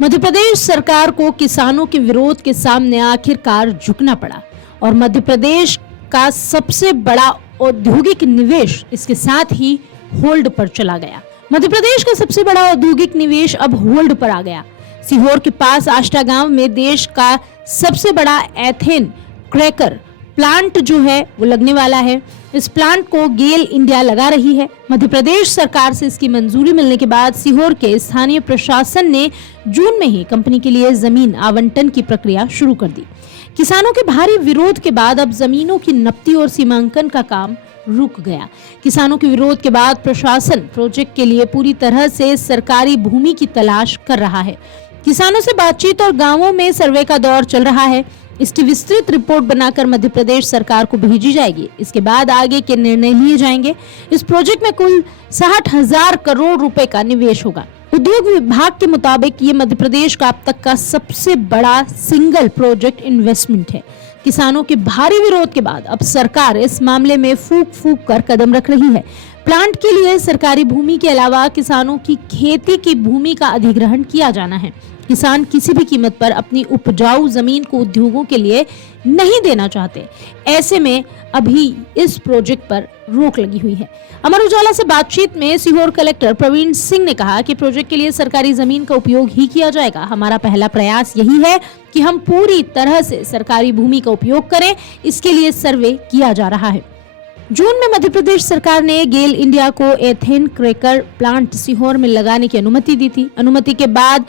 मध्य प्रदेश सरकार को किसानों के विरोध के सामने आखिरकार झुकना पड़ा और मध्य प्रदेश का सबसे बड़ा औद्योगिक निवेश इसके साथ ही होल्ड पर चला गया। मध्य प्रदेश का सबसे बड़ा औद्योगिक निवेश अब होल्ड पर आ गया। सीहोर के पास आष्टा गांव में देश का सबसे बड़ा एथेन क्रैकर प्लांट जो है वो लगने वाला है। इस प्लांट को गेल इंडिया लगा रही है। मध्य प्रदेश सरकार से इसकी मंजूरी मिलने के बाद सीहोर के स्थानीय प्रशासन ने जून में ही कंपनी के लिए जमीन आवंटन की प्रक्रिया शुरू कर दी। किसानों के भारी विरोध के बाद अब जमीनों की नपती और सीमांकन का काम रुक गया। किसानों के विरोध के बाद प्रशासन प्रोजेक्ट के लिए पूरी तरह से सरकारी भूमि की तलाश कर रहा है। किसानों से बातचीत और गांवों में सर्वे का दौर चल रहा है। इसकी विस्तृत रिपोर्ट बनाकर मध्य प्रदेश सरकार को भेजी जाएगी। इसके बाद आगे के निर्णय लिए जाएंगे। इस प्रोजेक्ट में कुल 60,000 करोड़ रुपए का निवेश होगा। उद्योग विभाग के मुताबिक ये मध्य प्रदेश का अब तक का सबसे बड़ा सिंगल प्रोजेक्ट इन्वेस्टमेंट है। किसानों के भारी विरोध के बाद अब सरकार इस मामले में फूंक फूंक कर कदम रख रही है। प्लांट के लिए सरकारी भूमि के अलावा किसानों की खेती की भूमि का अधिग्रहण किया जाना है। किसान किसी भी कीमत पर अपनी उपजाऊ जमीन को उद्योगों के लिए नहीं देना चाहते। ऐसे में अभी इस प्रोजेक्ट पर रोक लगी हुई है। अमर उजाला से बातचीत में सीहोर कलेक्टर प्रवीण सिंह ने कहा कि प्रोजेक्ट के लिए सरकारी जमीन का उपयोग ही किया जाएगा। हमारा पहला प्रयास यही है कि हम पूरी तरह से सरकारी भूमि का उपयोग करें। इसके लिए सर्वे किया जा रहा है। जून में मध्य प्रदेश सरकार ने गेल इंडिया को एथेन क्रैकर प्लांट सीहोर में लगाने की अनुमति दी थी। अनुमति के बाद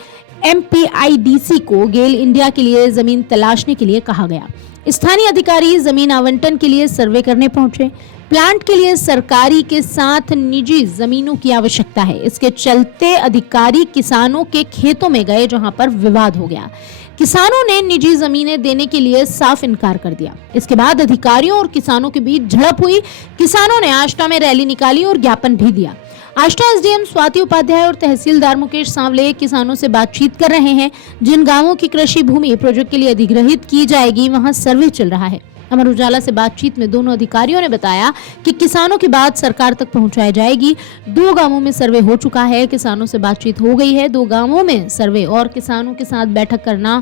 MPIDC को गेल इंडिया के लिए जमीन तलाशने के लिए कहा गया। स्थानीय अधिकारी जमीन आवंटन के लिए सर्वे करने पहुंचे। प्लांट के लिए सरकारी के साथ निजी जमीनों की आवश्यकता है। इसके चलते अधिकारी किसानों के खेतों में गए जहां पर विवाद हो गया। किसानों ने निजी जमीनें देने के लिए साफ इनकार कर दिया। इसके बाद अधिकारियों और किसानों के बीच झड़प हुई। किसानों ने आष्टा में रैली निकाली और ज्ञापन भी दिया। आष्टा SDM स्वाति उपाध्याय और तहसीलदार मुकेश सांवले किसानों से बातचीत कर रहे हैं। जिन गांवों की कृषि भूमि प्रोजेक्ट के लिए अधिग्रहित की जाएगी वहां सर्वे चल रहा है। अमर उजाला से बातचीत में दोनों अधिकारियों ने बताया कि किसानों की बात सरकार तक पहुंचाई जाएगी। 2 गांवों में सर्वे हो चुका है। किसानों से बातचीत हो गई है। 2 गांवों में सर्वे और किसानों के साथ बैठक करना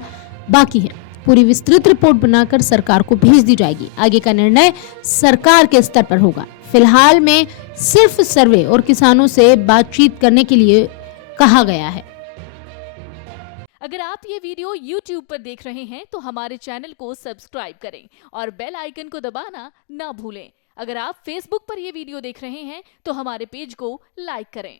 बाकी है। पूरी विस्तृत रिपोर्ट बनाकर सरकार को भेज दी जाएगी। आगे का निर्णय सरकार के स्तर पर होगा। फिलहाल में सिर्फ सर्वे और किसानों से बातचीत करने के लिए कहा गया है। अगर आप ये वीडियो YouTube पर देख रहे हैं तो हमारे चैनल को सब्सक्राइब करें और बेल आइकन को दबाना ना भूलें। अगर आप Facebook पर ये वीडियो देख रहे हैं तो हमारे पेज को लाइक करें।